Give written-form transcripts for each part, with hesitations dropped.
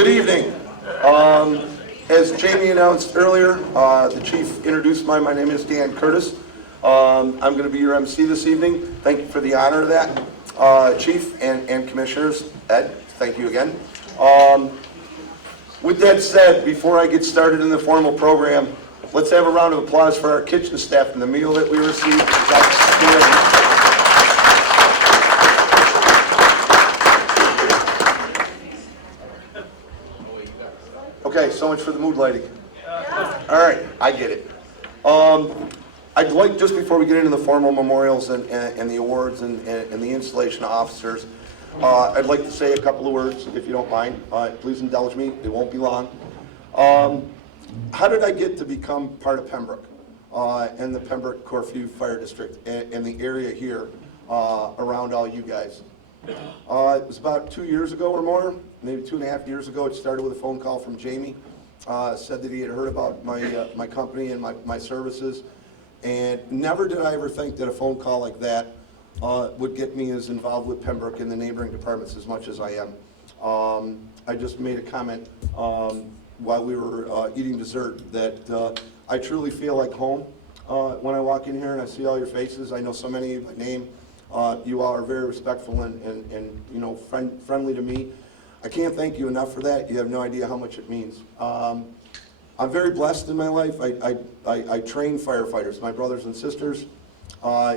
Good evening. As Jamie announced earlier, the chief introduced my name is Dan Curtis. I'm going to be your MC this evening. Thank you for the honor of that, Chief and Commissioners. Ed, thank you again. With that said, before I get started in the formal program, let's have a round of applause for our kitchen staff and the meal that we received. Okay, so much for the mood lighting. All right, I get it. I'd like, just before we get into the formal memorials and the awards and the installation officers, I'd like to say a couple of words, if you don't mind. Please indulge me, it won't be long. How did I get to become part of Pembroke and the Pembroke Fire District and the area here around all you guys? It was about 2 years ago or more, maybe 2.5 years ago. It started with a phone call from Jamie. Said that he had heard about my company and my services, and never did I ever think that a phone call like that would get me as involved with Pembroke and the neighboring departments as much as I am. I just made a comment while we were eating dessert that I truly feel like home when I walk in here and I see all your faces. I know so many of you by name. You all are very respectful and you know, friendly to me. I can't thank you enough for that. You have no idea how much it means. I'm very blessed in my life. I train firefighters, my brothers and sisters,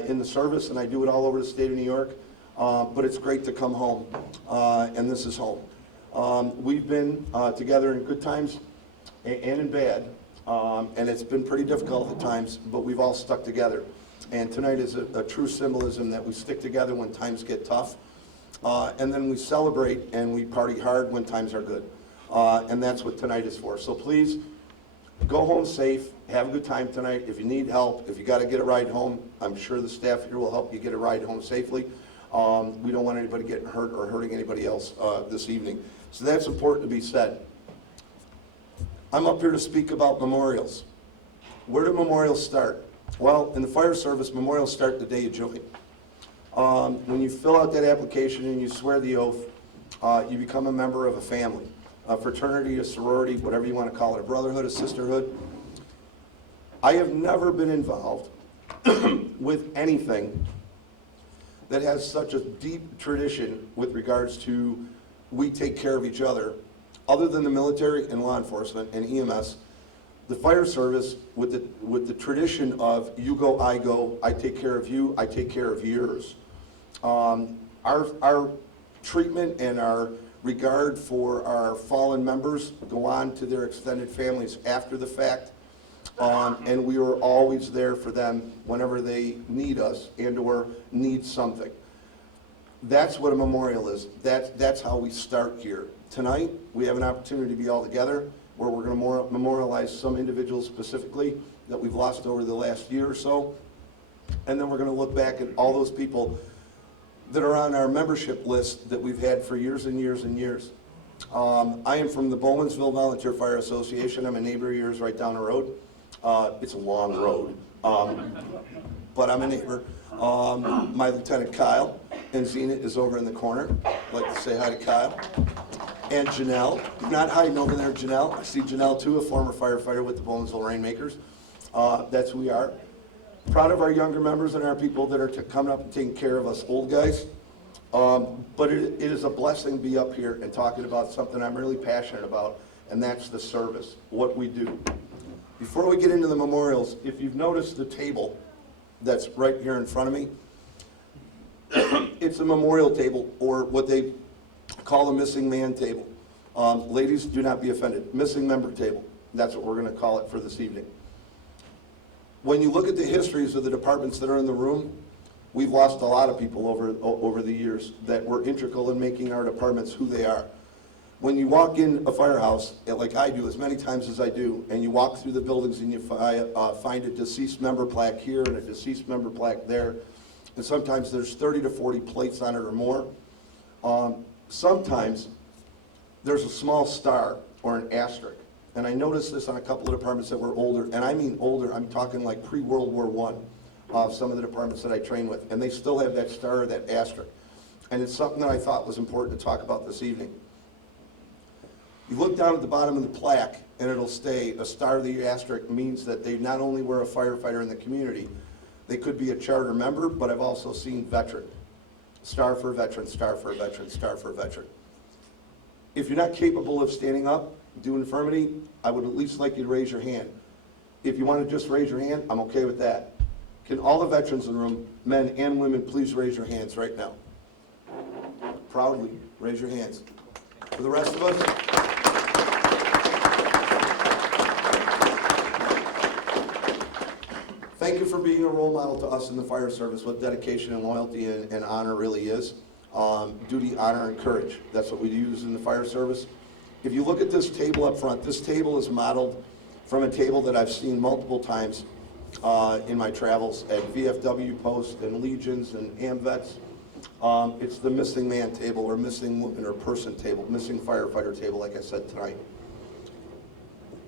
in the service, and I do it all over the state of New York. But it's great to come home, and this is home. We've been together in good times and in bad, and it's been pretty difficult at times, but we've all stuck together. And tonight is a true symbolism that we stick together when times get tough, and then we celebrate and we party hard when times are good. And that's what tonight is for. So please, go home safe, have a good time tonight. If you need help, if you got to get a ride home, I'm sure the staff here will help you get a ride home safely. We don't want anybody getting hurt or hurting anybody else this evening. So that's important to be said. I'm up here to speak about memorials. Where do memorials start? Well, in the fire service, memorials start the day you join. When you fill out that application and you swear the oath, you become a member of a family, a fraternity, a sorority, whatever you want to call it, a brotherhood, a sisterhood. I have never been involved with anything that has such a deep tradition with regards to we take care of each other, other than the military and law enforcement and EMS. The fire service, with the tradition of you go, I take care of you, I take care of yours. Our treatment and our regard for our fallen members go on to their extended families after the fact, and we are always there for them whenever they need us and or need something. That's what a memorial is. That's how we start here. Tonight, we have an opportunity to be all together, where we're going to memorialize some individuals specifically that we've lost over the last year or so. And then we're going to look back at all those people that are on our membership list that we've had for years and years and years. I am from the Bowmansville Volunteer Fire Association. I'm a neighbor of yours right down the road. It's a long road, but I'm a neighbor. My Lieutenant Kyle and Zenit is over in the corner. I'd like to say hi to Kyle. And Janelle, you're not hiding over there, Janelle. I see Janelle too, a former firefighter with the Bowmansville Rainmakers. That's who we are. Proud of our younger members and our people that are coming up and taking care of us old guys. But it is a blessing to be up here and talking about something I'm really passionate about, and that's the service, what we do. Before we get into the memorials, if you've noticed the table that's right here in front of me, it's a memorial table, or what they call a missing man table. Ladies, do not be offended. Missing member table. That's what we're going to call it for this evening. When you look at the histories of the departments that are in the room, we've lost a lot of people over the years that were integral in making our departments who they are. When you walk in a firehouse, like I do as many times as I do, and you walk through the buildings and you find a deceased member plaque here and a deceased member plaque there, and sometimes there's 30 to 40 plates on it or more. Sometimes there's a small star or an asterisk. And I noticed this on a couple of departments that were older, and I mean older, I'm talking like pre-World War I, some of the departments that I train with, and they still have that star or that asterisk. And it's something that I thought was important to talk about this evening. You look down at the bottom of the plaque, and it'll say a star of the asterisk means that they not only were a firefighter in the community, they could be a charter member, but I've also seen veteran. Star for a veteran, star for a veteran, star for a veteran. If you're not capable of standing up, doing infirmity, I would at least like you to raise your hand. If you want to just raise your hand, I'm okay with that. Can all the veterans in the room, men and women, please raise your hands right now? Proudly, raise your hands. For the rest of us, thank you for being a role model to us in the fire service, what dedication and loyalty and honor really is. Duty, honor, and courage. That's what we use in the fire service. If you look at this table up front, this table is modeled from a table that I've seen multiple times in my travels at VFW posts and Legions and AMVETS. It's the missing man table or missing woman or person table, missing firefighter table, like I said tonight.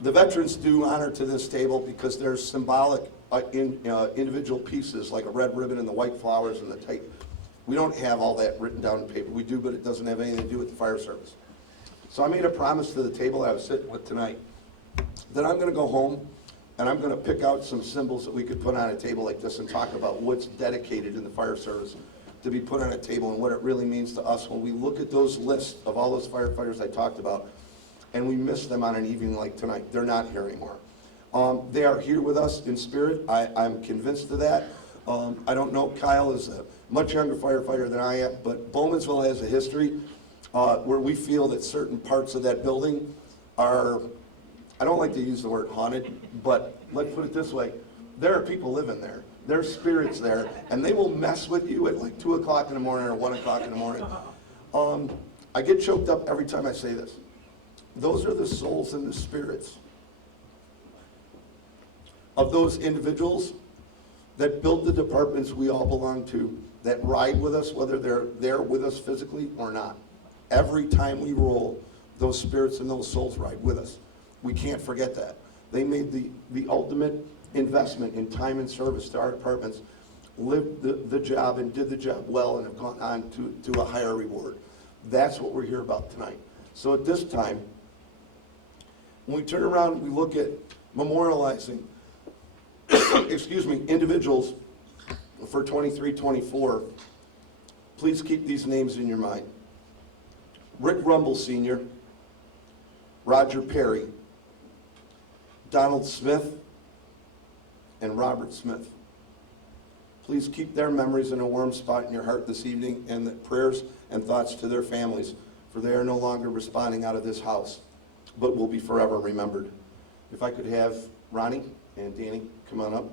The veterans do honor to this table because there's symbolic individual pieces like a red ribbon and the white flowers and the tape. We don't have all that written down in paper. We do, but it doesn't have anything to do with the fire service. So I made a promise to the table I was sitting with tonight that I'm going to go home and I'm going to pick out some symbols that we could put on a table like this and talk about what's dedicated in the fire service to be put on a table and what it really means to us when we look at those lists of all those firefighters I talked about and we miss them on an evening like tonight. They're not here anymore. They are here with us in spirit. I'm convinced of that. I don't know, Kyle is a much younger firefighter than I am, but Bowmansville has a history where we feel that certain parts of that building are, I don't like to use the word haunted, but let's put it this way, there are people living there. There's spirits there, and they will mess with you at like 2 o'clock in the morning or 1 o'clock in the morning. I get choked up every time I say this. Those are the souls and the spirits of those individuals that build the departments we all belong to, that ride with us, whether they're there with us physically or not. Every time we roll, those spirits and those souls ride with us. We can't forget that. They made the ultimate investment in time and service to our departments, lived the job and did the job well and have gone on to a higher reward. That's what we're here about tonight. So at this time, when we turn around and we look at memorializing excuse me, individuals for 23-24, please keep these names in your mind. Rick Rumble Sr., Roger Perry, Donald Smith, and Robert Smith. Please keep their memories in a warm spot in your heart this evening, and the prayers and thoughts to their families, for they are no longer responding out of this house, but will be forever remembered. If I could have Ronnie and Danny come on up.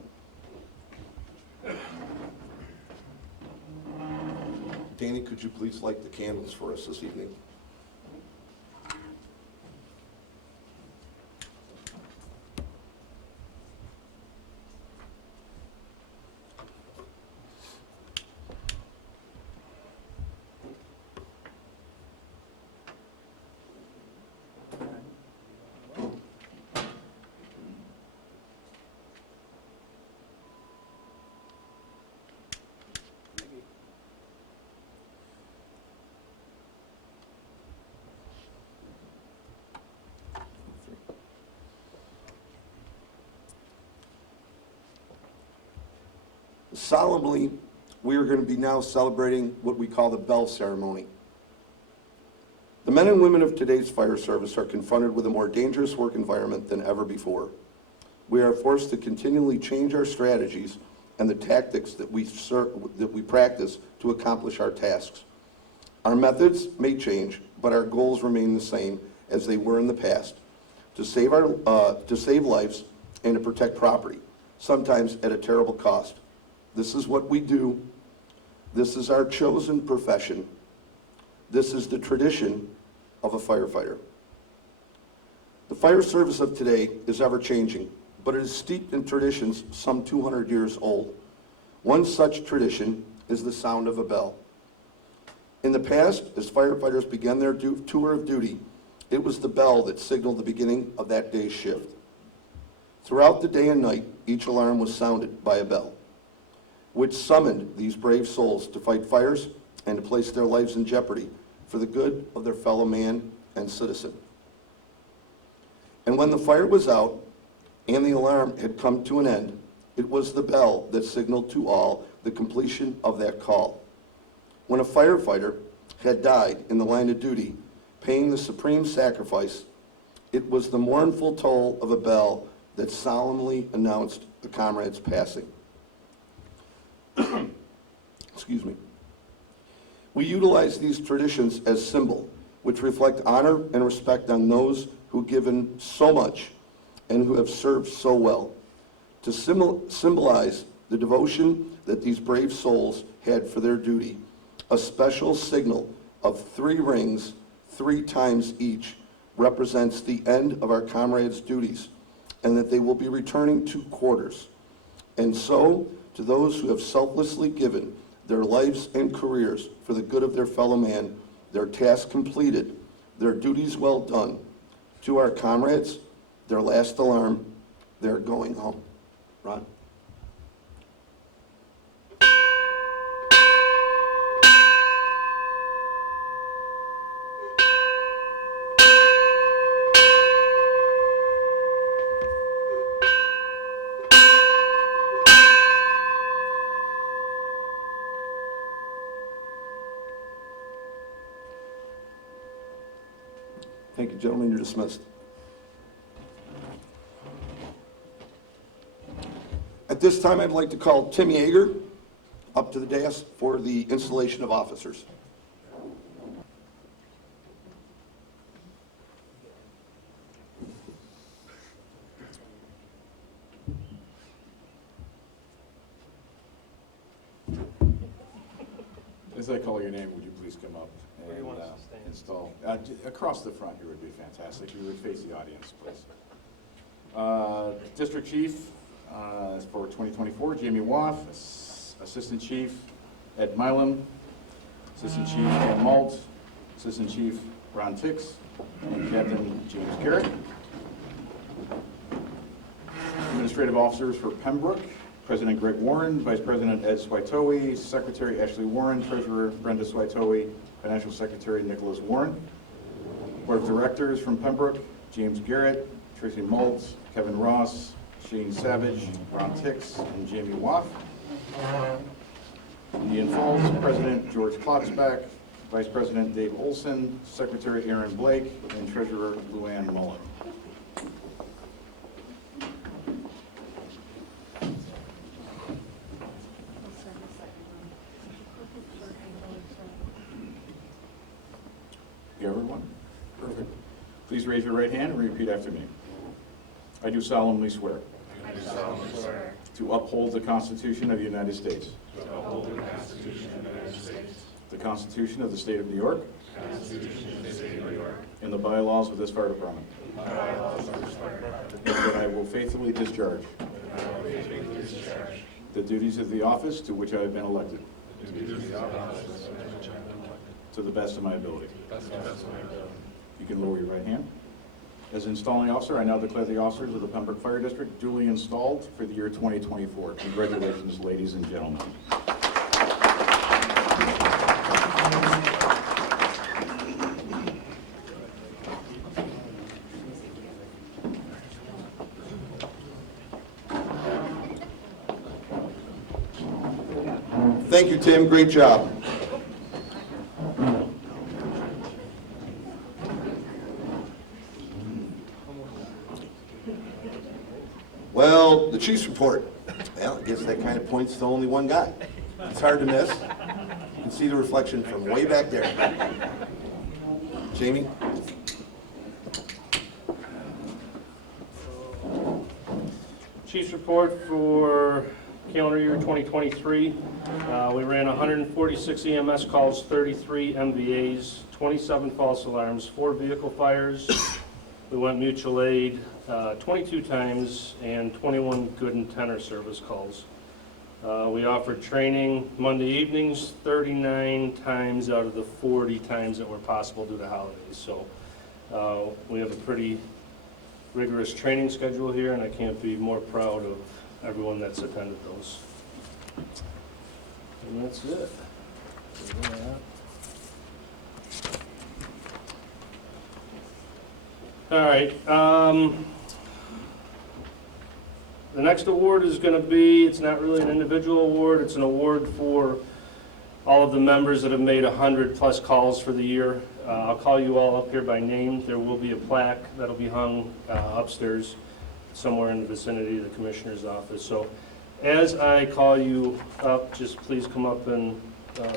Danny, could you please light the candles for us this evening? Solemnly, we are going to be now celebrating what we call the bell ceremony. The men and women of today's fire service are confronted with a more dangerous work environment than ever before. We are forced to continually change our strategies and the tactics that we practice to accomplish our tasks. Our methods may change, but our goals remain the same as they were in the past: to save lives and to protect property, sometimes at a terrible cost. This is what we do. This is our chosen profession. This is the tradition of a firefighter. The fire service of today is ever-changing, but it is steeped in traditions some 200 years old. One such tradition is the sound of a bell. In the past, as firefighters began their tour of duty, it was the bell that signaled the beginning of that day's shift. Throughout the day and night, each alarm was sounded by a bell, which summoned these brave souls to fight fires and to place their lives in jeopardy for the good of their fellow man and citizen. And when the fire was out and the alarm had come to an end, it was the bell that signaled to all the completion of that call. When a firefighter had died in the line of duty, paying the supreme sacrifice, it was the mournful toll of a bell that solemnly announced the comrade's passing. Excuse me. We utilize these traditions as symbol, which reflect honor and respect on those who have given so much and who have served so well, to symbolize the devotion that these brave souls had for their duty. A special signal of 3 rings, 3 times each, represents the end of our comrades' duties, and that they will be returning to quarters. And so, to those who have selflessly given their lives and careers for the good of their fellow man, their task completed, their duties well done. To our comrades, their last alarm, they're going home. Ron? Thank you, gentlemen. You're dismissed. At this time, I'd like to call Tim Yeager up to the dais for the installation of officers. As I call your name, would you please come up and install? Across the front here would be fantastic. You would face the audience, please. District Chief for 2024, Jamie Waff. Assistant Chief, Ed Mileham. Assistant Chief, Ann Malt. Assistant Chief, Ron Tix. And Captain James Garrett. Administrative Officers for Pembroke, President Greg Warren, Vice President Ed Switoe, Secretary Ashley Warren, Treasurer Brenda Switoe, Financial Secretary Nicholas Warren. Board of Directors from Pembroke, James Garrett, Tracy Maltz, Kevin Ross, Shane Savage, Ron Tix, and Jamie Waff. Indian Falls, President George Klotzbach, Vice President Dave Olson, Secretary Aaron Blake, and Treasurer LuAnne Mileham. You everyone? Perfect. Please raise your right hand and repeat after me. I do solemnly swear. I do solemnly swear. To uphold the Constitution of the United States. To uphold the Constitution of the United States. The Constitution of the State of New York. The Constitution of the State of New York. And the bylaws of this fire department. And the bylaws of this fire department. And that I will faithfully discharge. And I will faithfully discharge. The duties of the office to which I have been elected. The duties of the office to which I have been elected. To the best of my ability. To the best of my ability. You can lower your right hand. As installing officer, I now declare the officers of the Pembroke Fire District duly installed for the year 2024. Congratulations, ladies and gentlemen. Thank you, Tim. Great job. Well, the chief's report. Well, I guess that kind of points to only one guy. It's hard to miss. You can see the reflection from way back there. Jamie? Chief's report for calendar year 2023. We ran 146 EMS calls, 33 MVAs, 27 false alarms, 4 vehicle fires. We went mutual aid 22 times and 21 good and tenor service calls. We offered training Monday evenings 39 times out of the 40 times that were possible due to holidays. So we have a pretty rigorous training schedule here, and I can't be more proud of everyone that's attended those. And that's it. All right. The next award is going to be, it's not really an individual award, it's an award for all of the members that have made 100-plus calls for the year. I'll call you all up here by name. There will be a plaque that'll be hung upstairs somewhere in the vicinity of the Commissioner's office. So as I call you up, just please come up and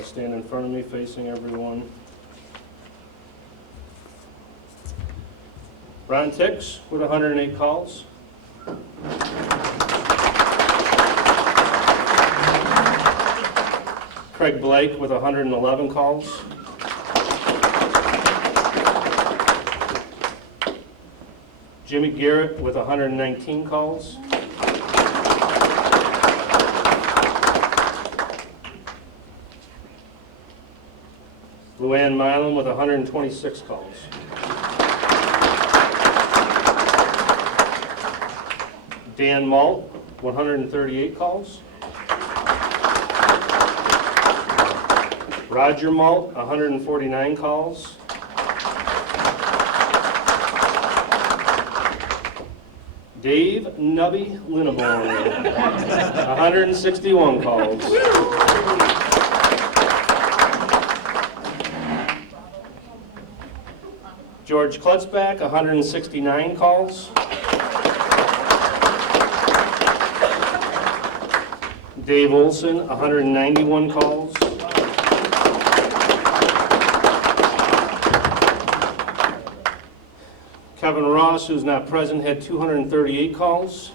stand in front of me facing everyone. Ron Tix with 108 calls. Craig Blake with 111 calls. Jimmy Garrett with 119 calls. LuAnne Mileham with 126 calls. Dan Malt, 138 calls. Roger Malt, 149 calls. Dave Nubby Linneborn, 161 calls. George Klutzbach, 169 calls. Dave Olson, 191 calls. Kevin Ross, who's not present, had 238 calls.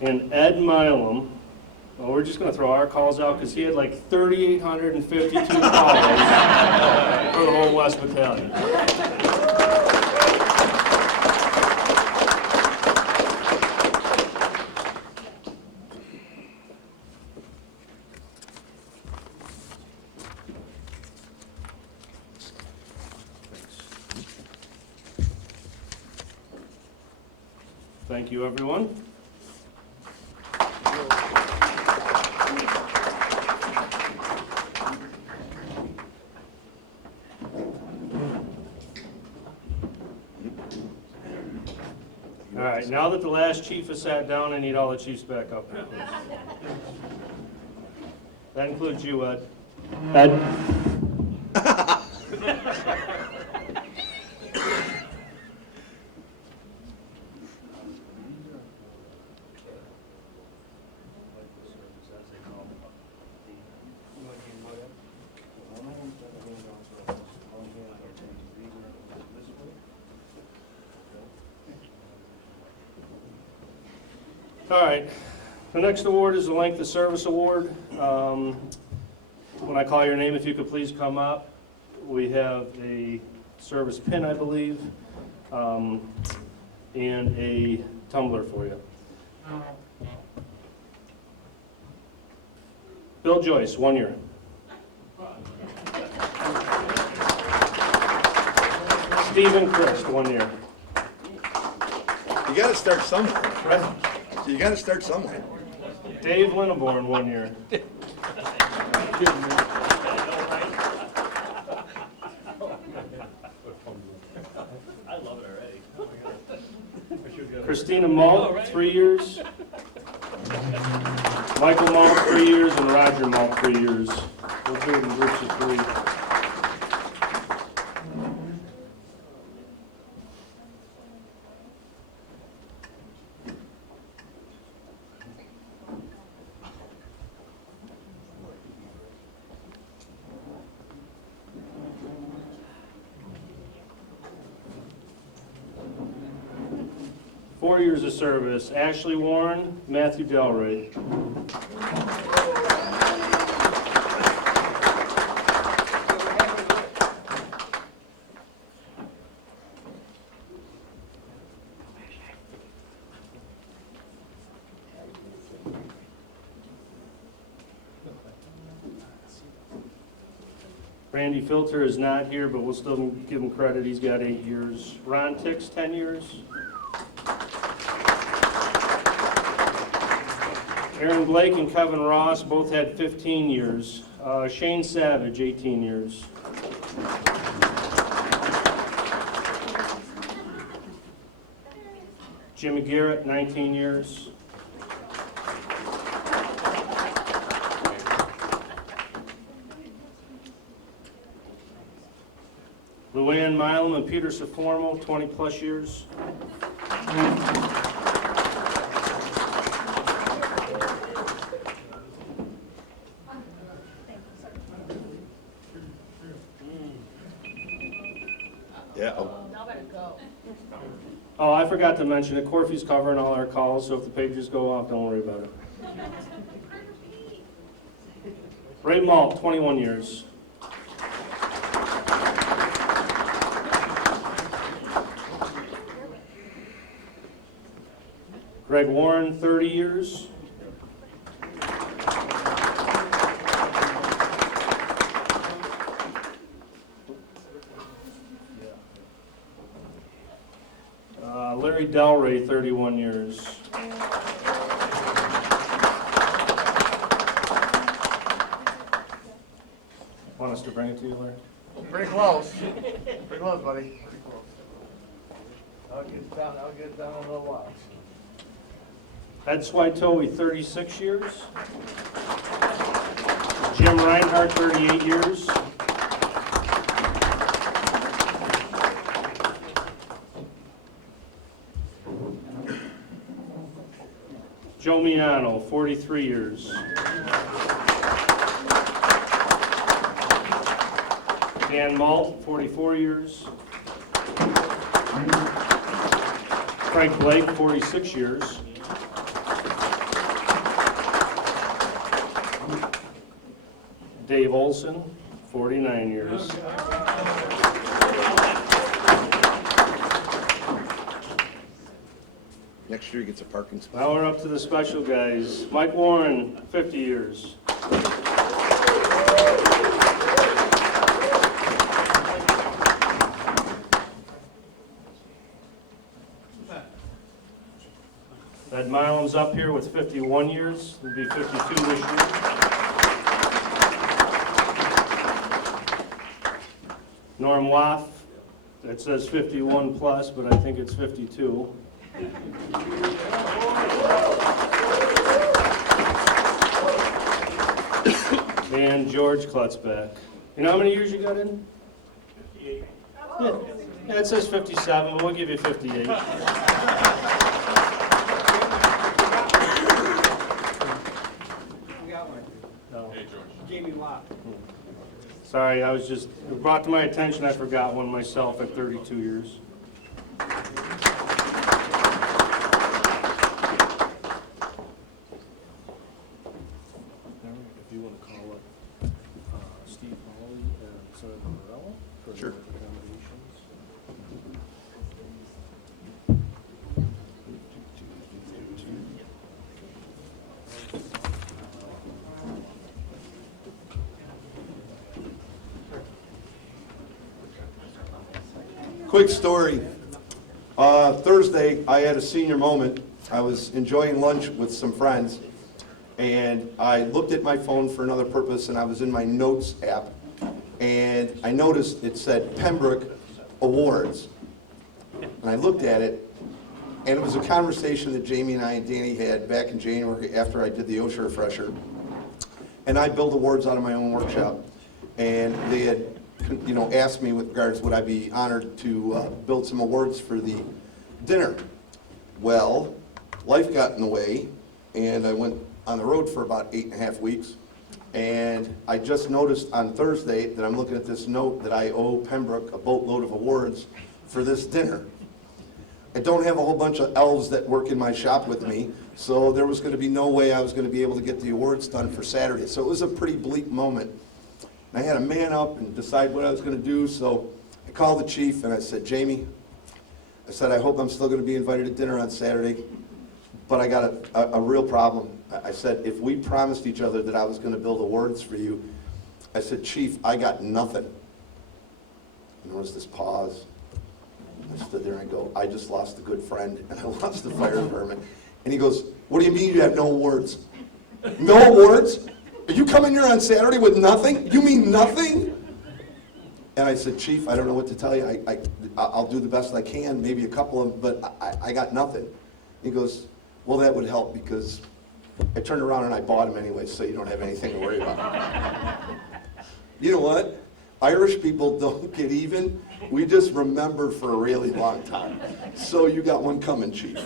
And Ed Mileham, well, we're just going to throw our calls out because he had like 3,852 calls for the whole West Battalion. Thank you, everyone. All right, now that the last chief has sat down, I need all the chiefs back up here, please. That includes you, Ed. Ed? All right, the next award is the Length of Service Award. When I call your name, if you could please come up. We have a service pin, I believe, and a tumbler for you. Bill Joyce, 1 year. Stephen Christ, 1 year. You gotta start somewhere, right? You gotta start somewhere. Dave Linneborn, 1 year. Christina Malt, 3 years. Michael Malt, 3 years, and Roger Malt, 3 years. We'll do it in groups of 3. 4 years of service, Ashley Warren, Matthew Delray. Randy Filter is not here, but we'll still give him credit. He's got 8 years. Ron Tix, 10 years. Aaron Blake and Kevin Ross both had 15 years. Shane Savage, 18 years. Jimmy Garrett, 19 years. LuAnne Mileham and Peter Saformo, 20-plus years. Yeah. Oh, I forgot to mention it. Corfy's covering all our calls, so if the pages go off, don't worry about it. Ray Malt, 21 years. Greg Warren, 30 years. Larry Delray, 31 years. Want us to bring it to you, Larry? Pretty close. Pretty close, buddy. Pretty close. I'll get it down in a little while. Ed Switoe, 36 years. Jim Reinhardt, 38 years. Joe Miano, 43 years. Dan Malt, 44 years. Frank Blake, 46 years. Dave Olson, 49 years. Next year he gets a parking spot. Now we're up to the special guys. Mike Warren, 50 years. Ed Milam's up here with 51 years. He'll be 52 this year. Norm Waff, it says 51 plus, but I think it's 52. And George Klutzback. You know how many years you got in? 58. Yeah, it says 57, but we'll give you 58. Jamie Watt. Sorry, I was just, it brought to my attention, I forgot one myself at 32 years. If you want to call up Steve Hawley and Senator Morello for Sure. their accommodations. Quick story. Thursday, I had a senior moment. I was enjoying lunch with some friends, and I looked at my phone for another purpose, and I was in my notes app, and I noticed it said Pembroke Awards. And I looked at it, and it was a conversation that Jamie and I and Danny had back in January after I did the OSHA refresher. And I build awards out of my own workshop, and they had asked me with regards, would I be honored to build some awards for the dinner? Well, life got in the way, and I went on the road for about 8.5 weeks, and I just noticed on Thursday that I'm looking at this note that I owe Pembroke a boatload of awards for this dinner. I don't have a whole bunch of elves that work in my shop with me, so there was going to be no way I was going to be able to get the awards done for Saturday. So it was a pretty bleak moment. And I had to man up and decide what I was going to do, so I called the chief and I said, Jamie, I said, I hope I'm still going to be invited to dinner on Saturday, but I got a real problem. I said, if we promised each other that I was going to build awards for you, I said, Chief, I got nothing. And there was this pause. I stood there and I go, I just lost a good friend and I lost the fire department. And he goes, what do you mean you have no awards? No awards? Are you coming here on Saturday with nothing? You mean nothing? And I said, Chief, I don't know what to tell you. I'll do the best I can, maybe a couple of them, but I got nothing. He goes, well, that would help because I turned around and I bought them anyway, so you don't have anything to worry about. You know what? Irish people don't get even. We just remember for a really long time. So you got one coming, Chief.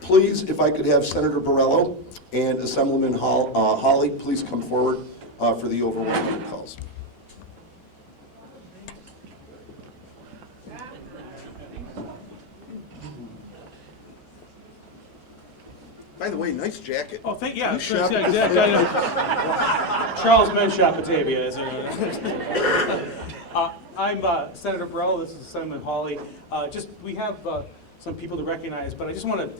Please, if I could have Senator Borrello and Assemblyman Hawley, please come forward for the overwhelming calls. By the way, nice jacket. Oh, yeah, You sure, shop- yeah, exactly. Charles Men's Shop Batavia is I'm Senator Burrell, this is Senator Hawley. We have some people to recognize, but I just want to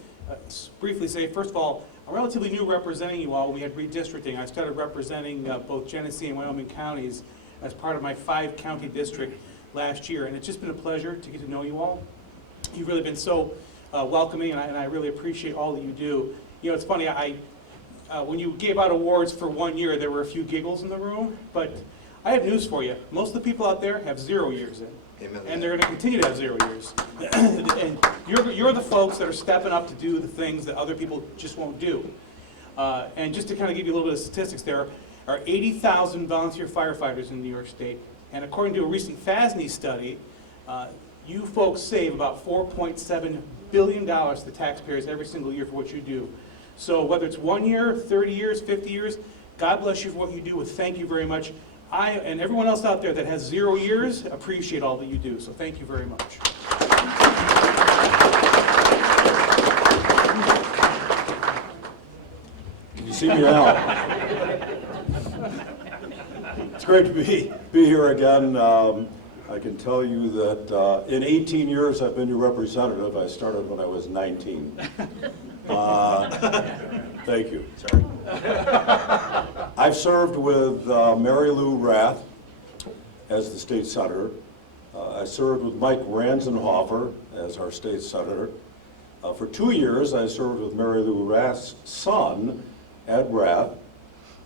briefly say, first of all, I'm relatively new representing you all. When we had redistricting, I started representing both Genesee and Wyoming counties as part of my 5-county district last year, and it's just been a pleasure to get to know you all. You've really been so welcoming, and I really appreciate all that you do. You know, it's funny, when you gave out awards for 1 year, there were a few giggles in the room, but I have news for you. Most of the people out there have 0 years in. Amen. And they're going to continue to have 0 years. And you're the folks that are stepping up to do the things that other people just won't do. And just to kind of give you a little bit of statistics, there are 80,000 volunteer firefighters in New York State. And according to a recent FASNY study, you folks save about $4.7 billion to the taxpayers every single year for what you do. So whether it's 1 year, 30 years, 50 years, God bless you for what you do. Thank you very much. I and everyone else out there that has 0 years appreciate all that you do. So thank you very much. You see me now. It's great to be here again. I can tell you that in 18 years I've been your representative. I started when I was 19. Thank you. Sorry. I've served with Mary Lou Rath as the state senator. I served with Mike Ranzenhofer as our state senator. For 2 years, I served with Mary Lou Rath's son, Ed Rath.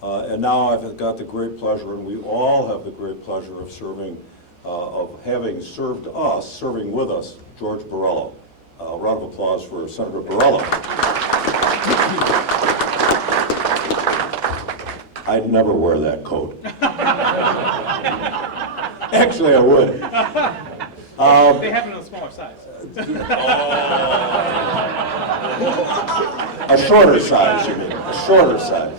And now I've got the great pleasure, and we all have the great pleasure of having served us, serving with us, George Borrello. A round of applause for Senator Borrello. I'd never wear that coat. Actually, I would. They have it in a smaller size. A shorter size, you mean, a shorter size.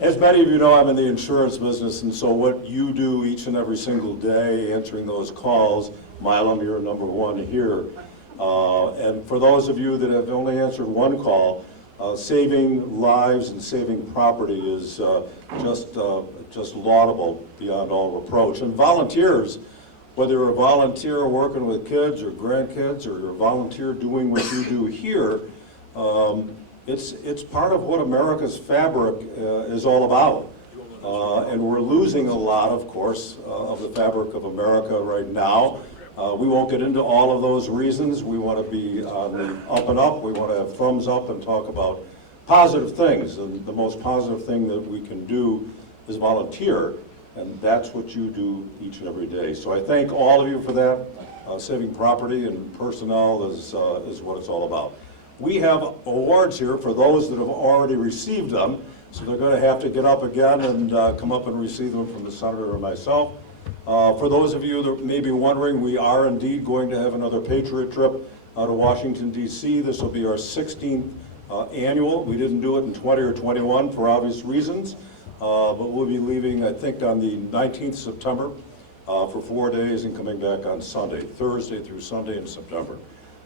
As many of you know, I'm in the insurance business, and so what you do each and every single day, answering those calls, Mileham, you're number one here. And for those of you that have only answered one call, saving lives and saving property is just laudable beyond all reproach. And volunteers, whether you're a volunteer working with kids or grandkids, or you're a volunteer doing what you do here, it's part of what America's fabric is all about. And we're losing a lot, of course, of the fabric of America right now. We won't get into all of those reasons. We want to be on the up and up. We want to have thumbs up and talk about positive things. And the most positive thing that we can do is volunteer. And that's what you do each and every day. So I thank all of you for that. Saving property and personnel is what it's all about. We have awards here for those that have already received them. So they're going to have to get up again and come up and receive them from the senator or myself. For those of you that may be wondering, we are indeed going to have another Patriot trip out of Washington, D.C. This will be our 16th annual. We didn't do it in 20 or 21 for obvious reasons, but we'll be leaving, I think, on the 19th September for 4 days and coming back on Sunday, Thursday through Sunday in September.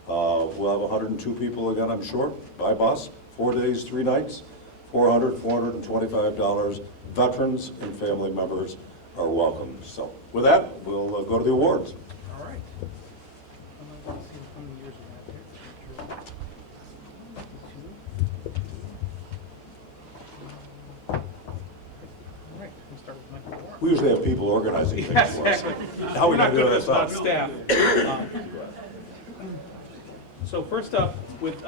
We'll have 102 people again, I'm sure, by bus, 4 days, 3 nights, $425. Veterans and family members are welcome. So with that, we'll go to the awards. All right. We usually have people organizing things for us. Now We're we not can do good at this this without up. staff. So first up, with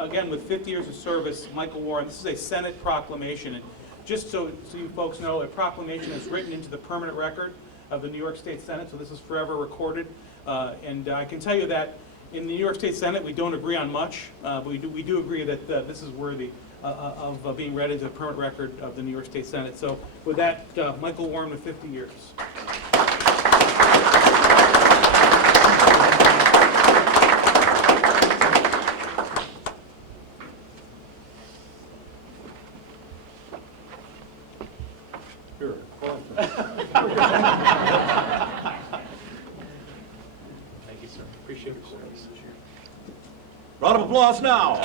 50 years of service, Michael Warren, this is a Senate proclamation. And just so you folks know, a proclamation is written into the permanent record of the New York State Senate, so this is forever recorded. And I can tell you that In the New York State Senate, we don't agree on much, but we do agree that this is worthy of being read into the permanent record of the New York State Senate. So with that, Michael Warren with 50 years. Here. Thank you, sir. Appreciate your service. Round of applause now.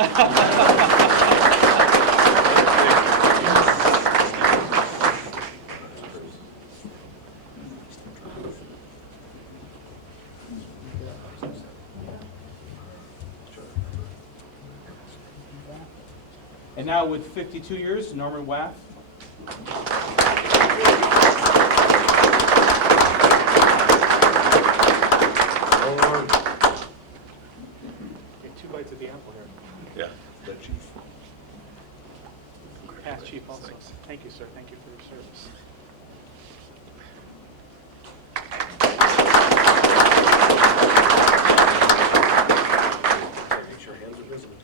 And now with 52 years, Norman Waff. Get 2 bites at the apple here. Yeah, the chief. Past chief also. Thank you, sir. Thank you for your service. Make sure hands are visible.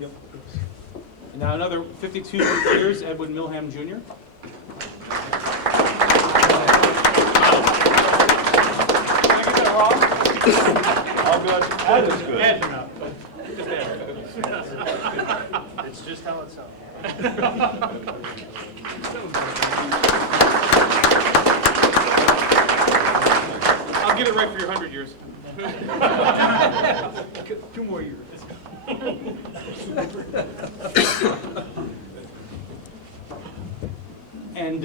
Yep. And now another 52 years, Edwin Mileham Jr. All good. That is good. Ed, no, just Ed. It's just how it sounds. I'll get it right for your 100 years. 2 more years. And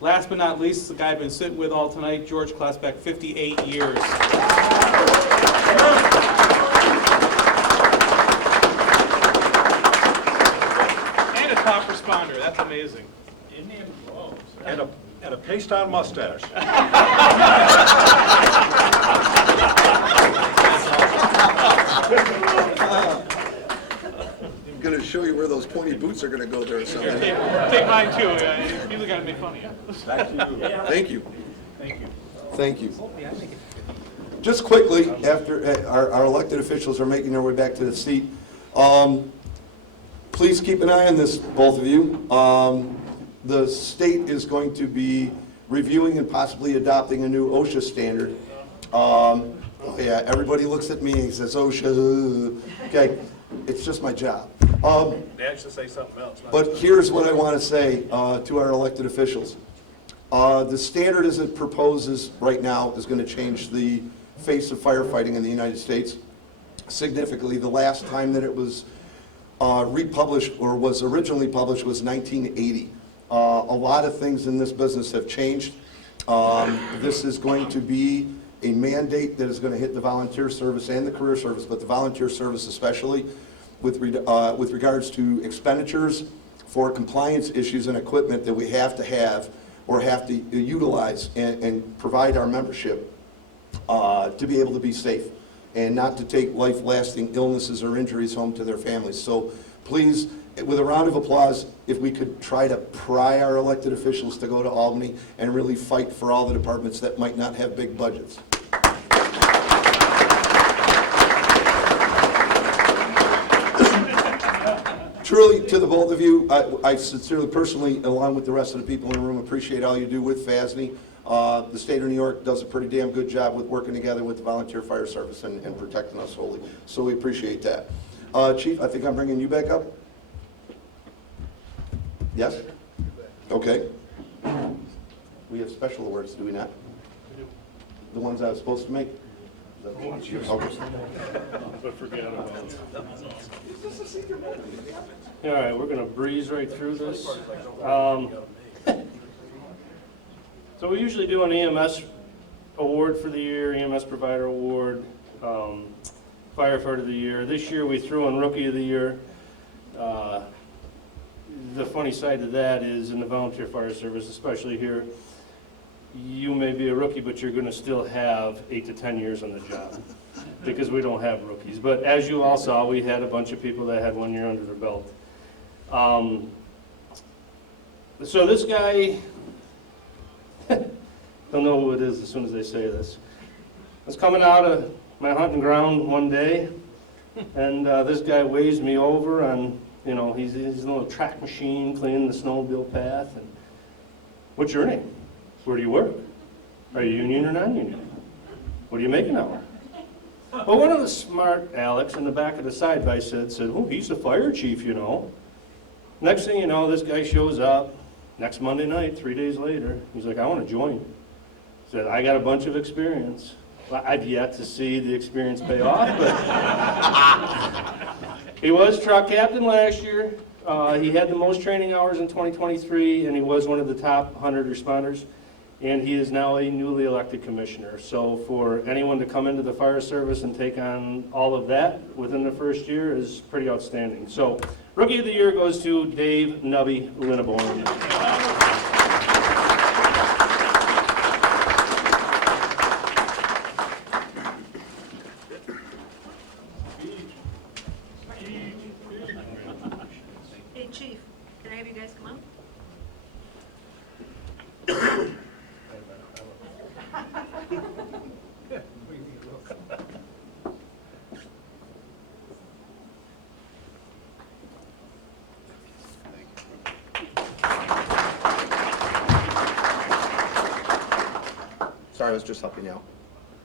last but not least, the guy I've been sitting with all tonight, George Klasbeck, 58 years. And a top responder, that's amazing. And a paste-on mustache. I'm gonna show you where those pointy boots are gonna go there or something. Take mine too, you really gotta make fun of you. Back to you. Thank you. Thank you. Thank you. Just quickly, after our elected officials are making their way back to the seat, please keep an eye on this, both of you. The state is going to be reviewing and possibly adopting a new OSHA standard. Oh yeah, everybody looks at me and says OSHA. Okay, it's just my job. They actually say something else. But here's what I want to say to our elected officials. The standard as it proposes right now is going to change the face of firefighting in the United States significantly. The last time that it was republished or was originally published was 1980. A lot of things in this business have changed. This is going to be a mandate that is going to hit the volunteer service and the career service, but the volunteer service especially, with regards to expenditures for compliance issues and equipment that we have to have or have to utilize and provide our membership to be able to be safe and not to take life-lasting illnesses or injuries home to their families. So please, with a round of applause, if we could try to pry our elected officials to go to Albany and really fight for all the departments that might not have big budgets. Truly, to the both of you, I sincerely, personally, along with the rest of the people in the room, appreciate all you do with FASNY. The state of New York does a pretty damn good job with working together with the volunteer fire service and protecting us wholly. So we appreciate that. Chief, I think I'm bringing you back up. Yes? Okay. We have special awards, do we not? The ones I was supposed to make? Okay. But forget about it. All right, we're gonna breeze right through this. So we usually do an EMS award for the year, EMS provider award, firefighter of the year. This year we threw in rookie of the year. The funny side to that is in the volunteer fire service, especially here, you may be a rookie, but you're gonna still have 8 to 10 years on the job because we don't have rookies. But as you all saw, we had a bunch of people that had 1 year under their belt. So this guy, they'll know who it is as soon as they say this. I was coming out of my hunting ground one day, and this guy waves me over on, you know, he's a little track machine cleaning the snowmobile path. And what's your name? Where do you work? Are you union or non-union? What do you make an hour? Well, one of the smart Alex in the back of the side by said, oh, he's the fire chief, you know. Next thing you know, this guy shows up next Monday night, 3 days later. He's like, I want to join. He said, I got a bunch of experience. Well, I've yet to see the experience pay off, but he was truck captain last year. He had the most training hours in 2023, and he was one of the top 100 responders. And he is now a newly elected commissioner. So for anyone to come into the fire service and take on all of that within the first year is pretty outstanding. So Rookie of the Year goes to Dave Nubby Linneborn. Hey, Chief, can I have you guys come up? Sorry, I was just helping you out.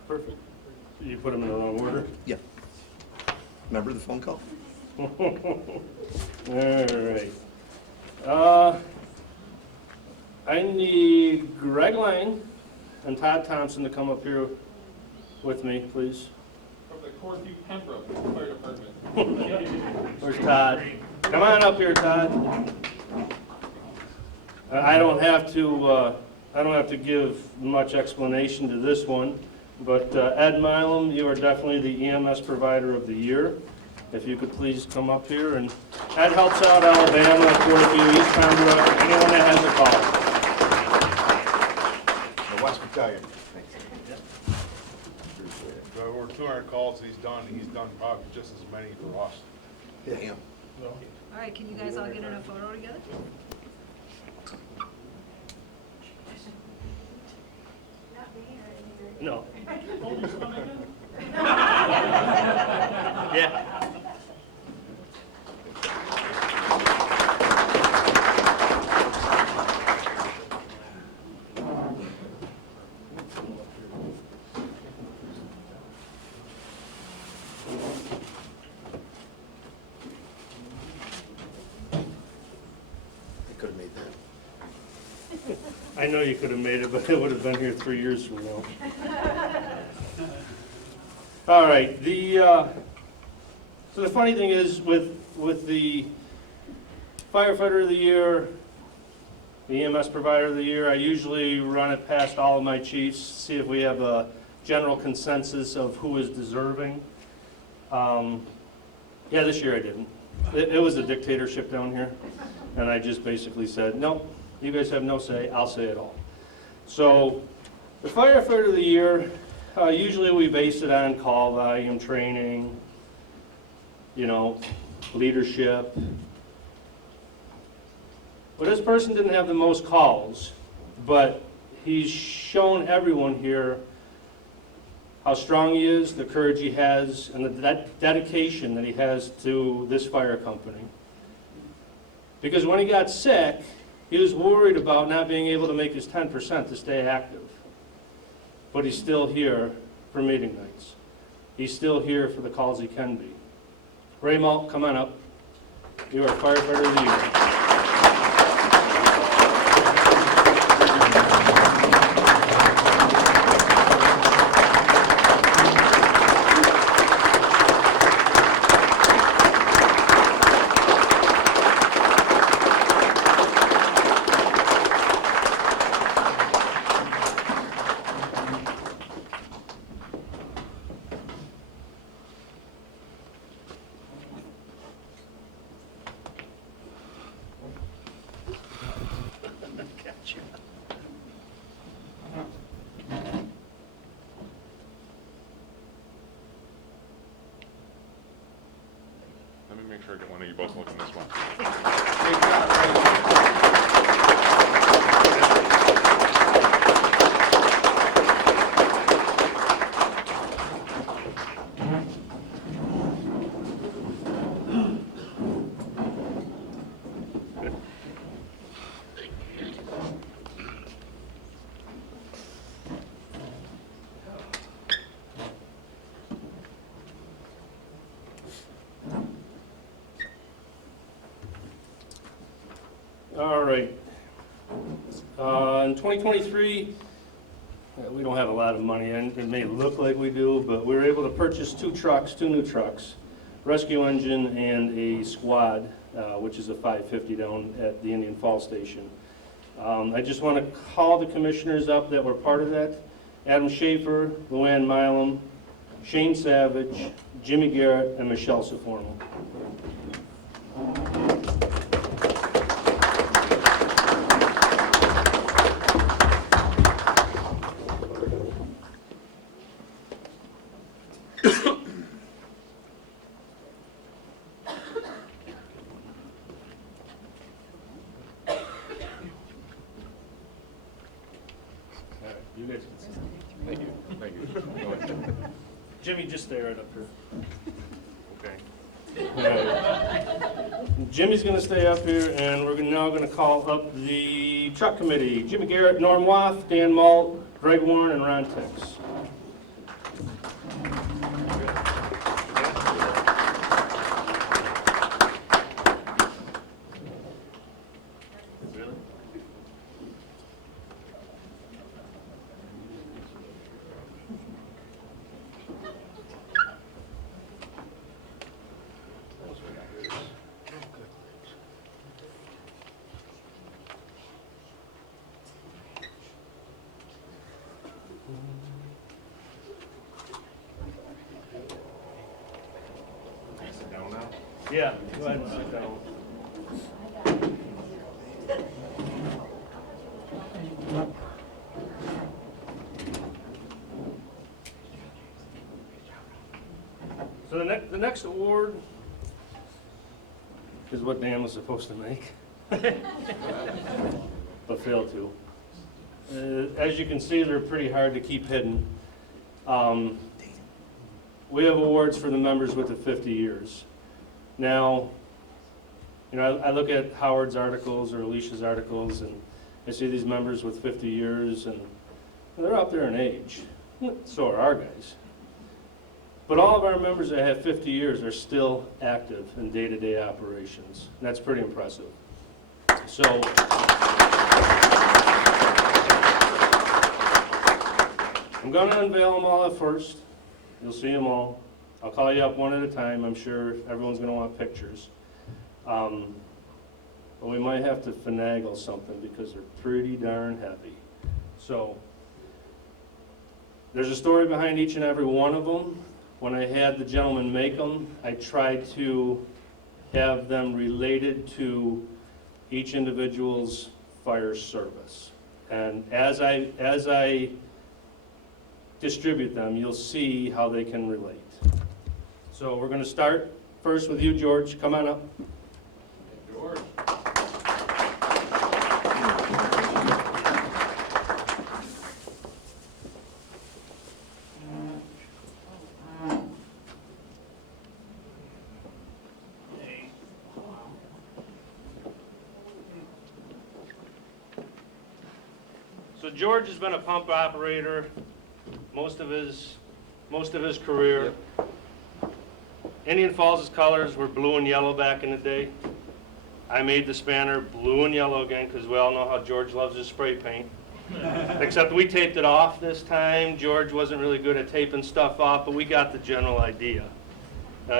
Perfect. You put them in the wrong order? Yeah. Remember the phone call? All right. I need Greg Lang and Todd Thompson to come up here with me, please. From the Corview Pembroke Fire Department. Where's Todd? Come on up here, Todd. I don't have to give much explanation to this one, but Ed Mileham, you are definitely the EMS Provider of the Year. If you could please come up here, and Ed helps out Alabama, Corview, East Pembroke, anyone that has a call. The West Battalion. For over 200 calls he's done probably just as many for us. Yeah. All right, can you guys all get in a photo together? No. Yeah. I could have made that. I know you could have made it, but it would have been here 3 years from now. All right, so the funny thing is with the Firefighter of the Year, the EMS Provider of the Year, I usually run it past all of my chiefs, see if we have a general consensus of who is deserving. Yeah, this year I didn't. It was a dictatorship down here, and I just basically said, no, you guys have no say, I'll say it all. So the Firefighter of the Year, usually we base it on call volume, training, you know, leadership. Well, this person didn't have the most calls, but he's shown everyone here how strong he is, the courage he has, and the dedication that he has to this fire company. Because when he got sick, he was worried about not being able to make his 10% to stay active. But he's still here for meeting nights. He's still here for the calls he can be. Ray Malt, come on up. You are Firefighter of the Year. Let me make sure I get one of you both looking this way. All right. In 2023, we don't have a lot of money, and it may look like we do, but we were able to purchase two new trucks, rescue engine and a squad, which is a 550 down at the Indian Fall Station. I just want to call the commissioners up that were part of that. Adam Schaefer, LuAnne Mileham, Shane Savage, Jimmy Garrett, and Michelle Saforno. You guys can sit. Thank you. Thank you. Jimmy, just stay right up here. Okay. Jimmy's going to stay up here, and we're now going to call up the truck committee. Jimmy Garrett, Norm Wath, Dan Malt, Greg Warren, and Ron Tix. Yeah, go ahead and sit down. So the next award is what Dan was supposed to make, but failed to. As you can see, they're pretty hard to keep hidden. We have awards for the members with the 50 years. Now, you know, I look at Howard's articles or Alicia's articles, and I see these members with 50 years, and they're up there in age. So are our guys. But all of our members that have 50 years are still active in day-to-day operations. And that's pretty impressive. So, I'm going to unveil them all at first. You'll see them all. I'll call you up one at a time. I'm sure everyone's going to want pictures. But we might have to finagle something because they're pretty darn heavy. So there's a story behind each and every one of them. When I had the gentleman make them, I tried to have them related to each individual's fire service. And as I distribute them, you'll see how they can relate. So we're going to start first with you, George. Come on up. George. So George has been a pump operator most of his career. Yep. Indian Falls' colors were blue and yellow back in the day. I made the spanner blue and yellow again because we all know how George loves his spray paint. Except we taped it off this time. George wasn't really good at taping stuff off, but we got the general idea.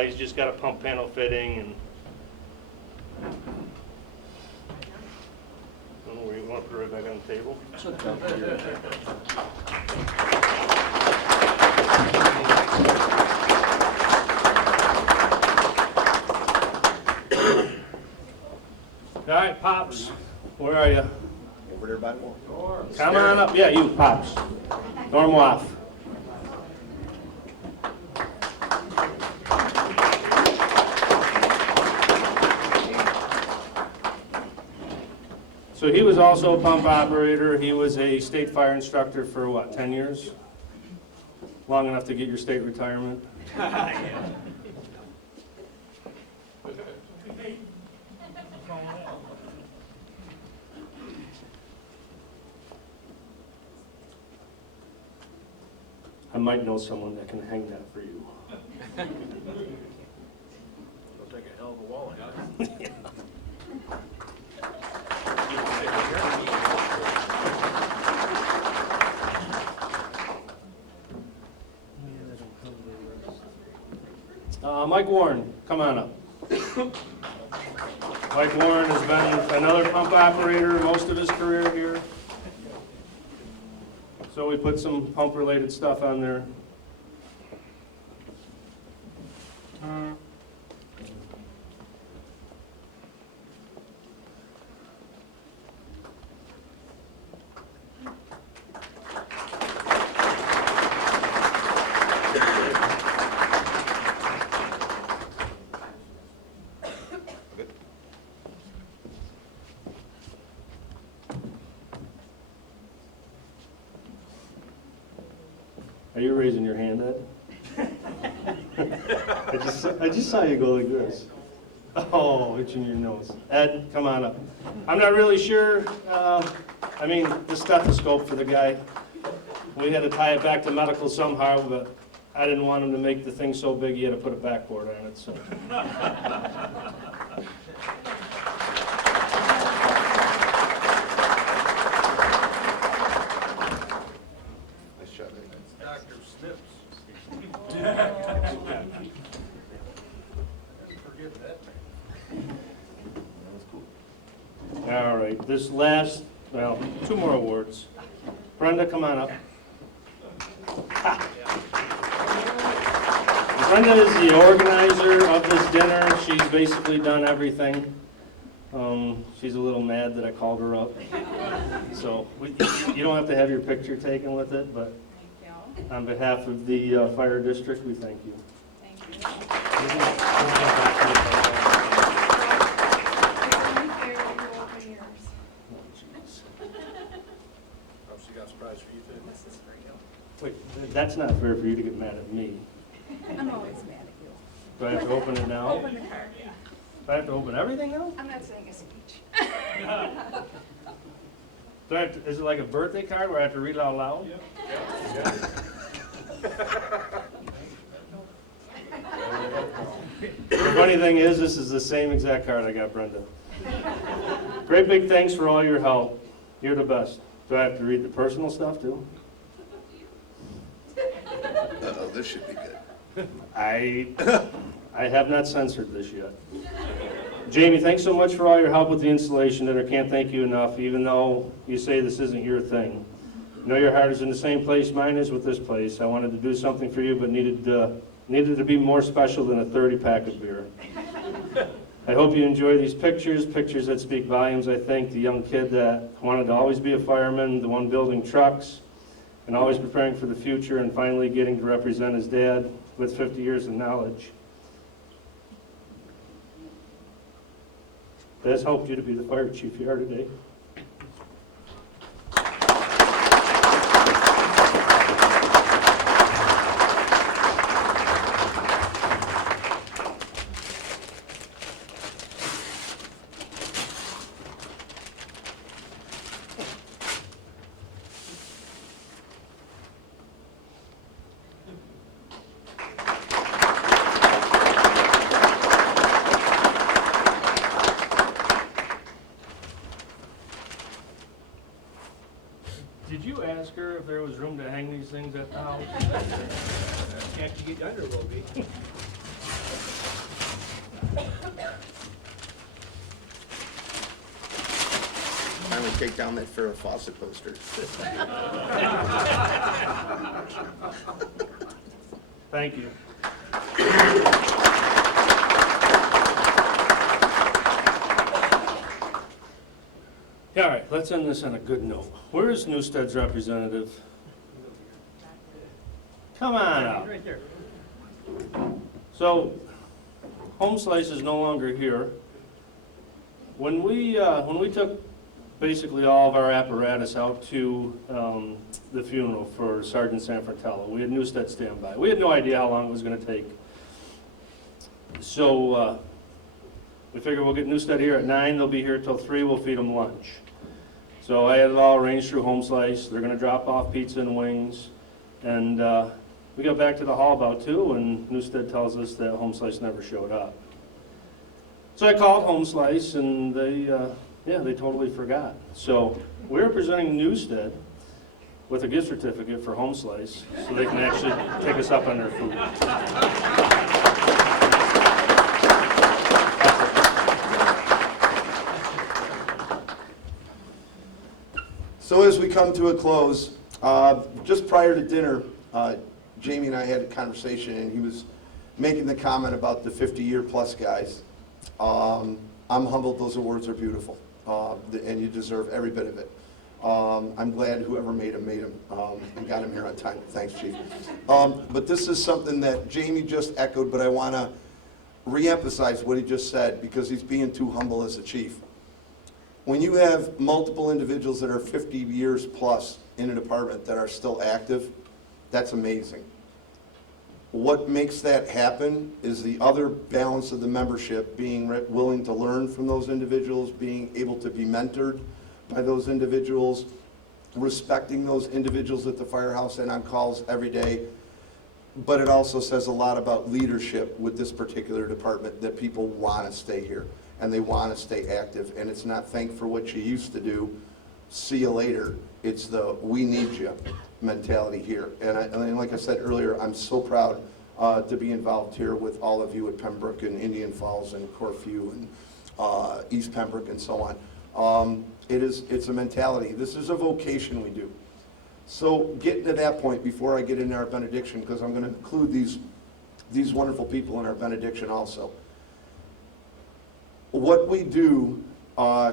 He's just got a pump panel fitting and you want to put it right back on the table? All right, Pops, where are you? Over there by the wall. Come on up. Yeah, you, Pops. Norm Wath. So he was also a pump operator. He was a state fire instructor for what, 10 years? Long enough to get your state retirement? I might know someone that can hang that for you. It'll take a hell of a wallet. Mike Warren, come on up. Mike Warren has been another pump operator most of his career here. So we put some pump-related stuff on there. Are you raising your hand, Ed? I just saw you go like this. Oh, itching your nose. Ed, come on up. I'm not really sure, I mean, the stethoscope for the guy, we had to tie it back to medical somehow, but I didn't want him to make the thing so big he had to put a backboard on it, so. Dr. Snips. Forget that. All right, this last, well, 2 more awards. Brenda, come on up. Ha. Brenda is the organizer of this dinner. She's basically done everything. She's a little mad that I called her up. So you don't have to have your picture taken with it, but on behalf of the fire district, we thank you. Thank you. Oh, she got a surprise for you too. This is for you. Wait, that's not fair for you to get mad at me. I'm always mad at you. Do I have to open it now? Open the card, yeah. Do I have to open everything now? I'm not saying a speech. Do I have to, is it like a birthday card where I have to read it out loud? The funny thing is, this is the same exact card I got Brenda. Great big thanks for all your help. You're the best. Do I have to read the personal stuff too? Uh-oh, this should be good. I have not censored this yet. Jamie, thanks so much for all your help with the installation dinner. Can't thank you enough, even though you say this isn't your thing. I know your heart is in the same place mine is with this place. I wanted to do something for you, but needed to be more special than a 30-pack of beer. I hope you enjoy these pictures that speak volumes, I think. The young kid that wanted to always be a fireman, the one building trucks, and always preparing for the future, and finally getting to represent his dad with 50 years of knowledge. That has helped you to be the fire chief you are today. Did you ask her if there was room to hang these things at the house? After you get under a little bit. Finally take down that Farrah Fawcett poster. Thank you. All right, let's end this on a good note. Where is Newstead's representative? Come on out. Right there. So, Home Slice is no longer here. When we took basically all of our apparatus out to the funeral for Sergeant Sanfratello, we had Newstead stand by. We had no idea how long it was going to take. So we figured we'll get Newstead here at 9. They'll be here till 3. We'll feed them lunch. So I had it all arranged through Home Slice. They're going to drop off pizza and wings. And we got back to the hall about 2, and Newstead tells us that Home Slice never showed up. So I called Home Slice, and they totally forgot. So we're presenting Newstead with a gift certificate for Home Slice, so they can actually take us up on their food. So as we come to a close, just prior to dinner, Jamie and I had a conversation, and he was making the comment about the 50-year-plus guys. I'm humbled. Those awards are beautiful, and you deserve every bit of it. I'm glad whoever made them and got him here on time. Thanks, Chief. But this is something that Jamie just echoed, but I want to reemphasize what he just said because he's being too humble as a chief. When you have multiple individuals that are 50 years plus in a department that are still active, that's amazing. What makes that happen is the other balance of the membership being willing to learn from those individuals, being able to be mentored by those individuals, respecting those individuals at the firehouse and on calls every day. But it also says a lot about leadership with this particular department, that people want to stay here and they want to stay active. And it's not thank for what you used to do, see you later. It's the we need you mentality here. And like I said earlier, I'm so proud to be involved here with all of you at Pembroke and Indian Falls and Corfu and East Pembroke and so on. It's a mentality. This is a vocation we do. So getting to that point before I get into our benediction, because I'm going to include these wonderful people in our benediction also. What we do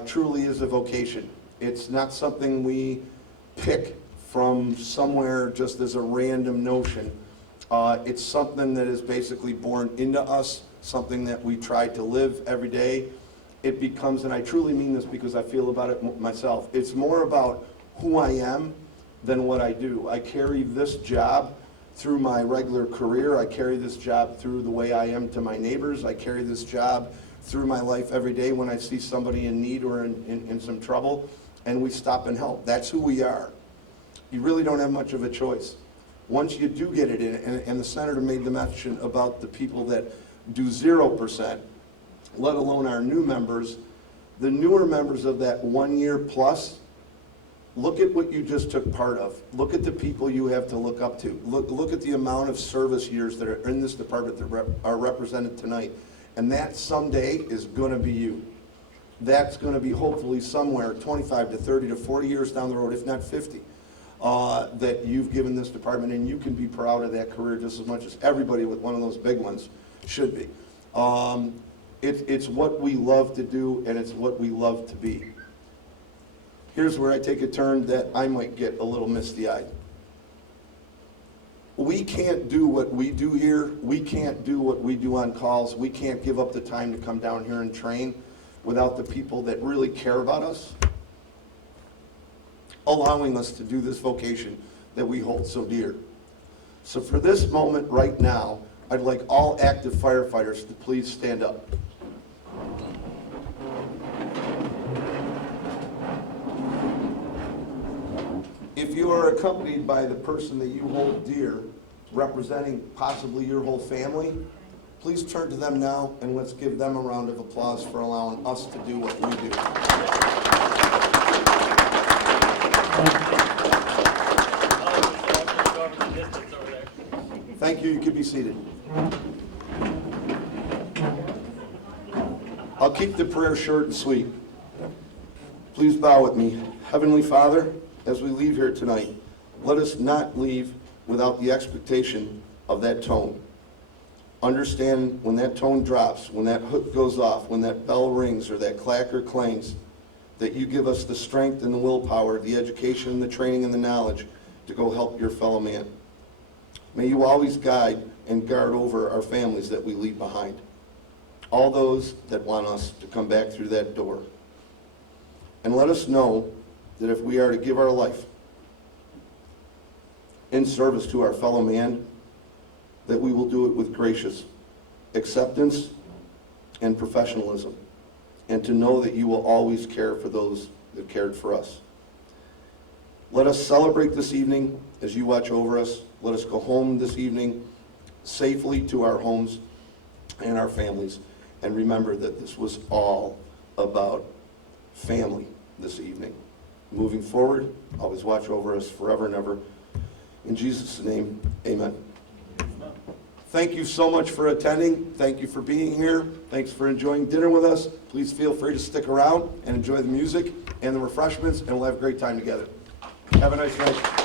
truly is a vocation. It's not something we pick from somewhere just as a random notion. It's something that is basically born into us, something that we try to live every day. It becomes, and I truly mean this because I feel about it myself, it's more about who I am than what I do. I carry this job through my regular career. I carry this job through the way I am to my neighbors. I carry this job through my life every day when I see somebody in need or in some trouble, and we stop and help. That's who we are. You really don't have much of a choice. Once you do get it in, and the senator made the mention about the people that do 0%, let alone our new members, the newer members of that 1 year plus, look at what you just took part of. Look at the people you have to look up to. Look at the amount of service years that are in this department that are represented tonight. And that someday is going to be you. That's going to be hopefully somewhere 25 to 30 to 40 years down the road, if not 50, that you've given this department, and you can be proud of that career just as much as everybody with one of those big ones should be. It's what we love to do, and it's what we love to be. Here's where I take a turn that I might get a little misty-eyed. We can't do what we do here. We can't do what we do on calls. We can't give up the time to come down here and train without the people that really care about us allowing us to do this vocation that we hold so dear. So for this moment right now, I'd like all active firefighters to please stand up. If you are accompanied by the person that you hold dear, representing possibly your whole family, please turn to them now and let's give them a round of applause for allowing us to do what we do. Thank you. You can be seated. I'll keep the prayer short and sweet. Please bow with me. Heavenly Father, as we leave here tonight, let us not leave without the expectation of that tone. Understand when that tone drops, when that hook goes off, when that bell rings or that clacker clangs, that you give us the strength and the willpower, the education, the training, and the knowledge to go help your fellow man. May you always guide and guard over our families that we leave behind. All those that want us to come back through that door. And let us know that if we are to give our life in service to our fellow man, that we will do it with gracious acceptance and professionalism, and to know that you will always care for those that cared for us. Let us celebrate this evening as you watch over us. Let us go home this evening safely to our homes and our families, and remember that this was all about family this evening. Moving forward, always watch over us forever and ever. In Jesus' name, amen. Thank you so much for attending. Thank you for being here. Thanks for enjoying dinner with us. Please feel free to stick around and enjoy the music and the refreshments, and we'll have a great time together. Have a nice night.